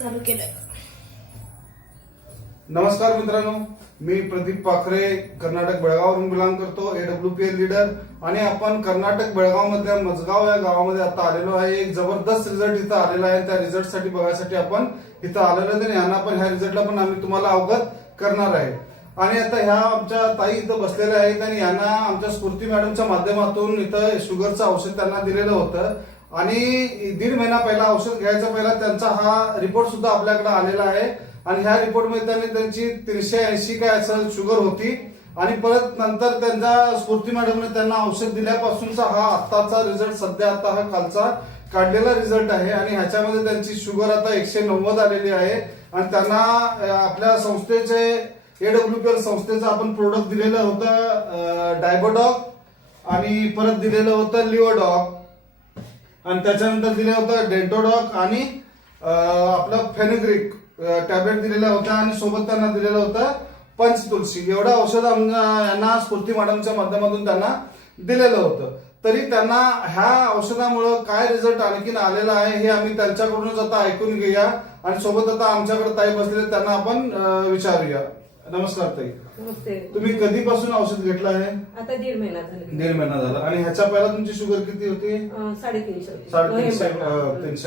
चालू केलं. नमस्कार मित्रांनो, मी प्रदीप पाखरे कर्नाटक बेळगाववरून बिलॉंग करतो, AWPL लीडर. आणि आपण कर्नाटक बेळगाव मधल्या मजगाव या गावामध्ये आता आलेलो आहे. एक जबरदस्त रिझल्ट इथं आलेला आहे. त्या रिझल्ट साठी बघायसाठी आपण इथं आलेलो आहे आणि यांना पण ह्या रिझल्टला पण आम्ही तुम्हाला अवगत करणार आहे. आणि आता ह्या आमच्या ताई इथं बसलेल्या आहेत आणि यांना आमच्या स्फूर्ती मॅडमच्या माध्यमातून इथं शुगरचं औषध त्यांना दिलेलं होतं आणि 1.5 महिना पहिला औषध घ्यायचा पहिला त्यांचा हा रिपोर्ट सुद्धा आपल्याकडे आलेला आहे. आणि ह्या रिपोर्टमध्ये त्यांची 380 काय असं शुगर होती आणि परत नंतर त्यांच्या स्फूर्ती मॅडमने त्यांना औषध दिल्यापासूनचा हा आत्ताचा रिझल्ट, सध्या आता हा कालचा काढलेला रिझल्ट आहे. आणि ह्याच्यामध्ये त्यांची शुगर आता 190 आलेली आहे. आणि त्यांना आपल्या संस्थेचे AWPL संस्थेचं आपण प्रोडक्ट दिलेलं होतं डायबोडॉक आणि परत दिलेलं होतं लिओडॉक आणि त्याच्यानंतर दिलं होतं डेंटोडॉक आणि आपलं फेनुग्रीक टॅबलेट दिलेला होता आणि सोबत त्यांना दिलेलं होतं पंचतुलसी. एवढं औषध यांना स्फूर्ती मॅडमच्या माध्यमातून त्यांना दिलेलं होतं. तरी त्यांना ह्या औषधामुळे काय रिझल्ट आणखीन आलेला आहे हे आम्ही त्यांच्याकडूनच आता ऐकून घेऊया. आणि सोबत आता आमच्याकडे ताई बसलेले त्यांना आपण विचारूया. नमस्कार ताई. नमस्ते. तुम्ही कधीपासून औषध घेतलं आहे? आता 1.5 महिना झाला. 1.5 महिना झाला. आणि ह्याच्या पहिला तुमची शुगर किती होती? 350. 350.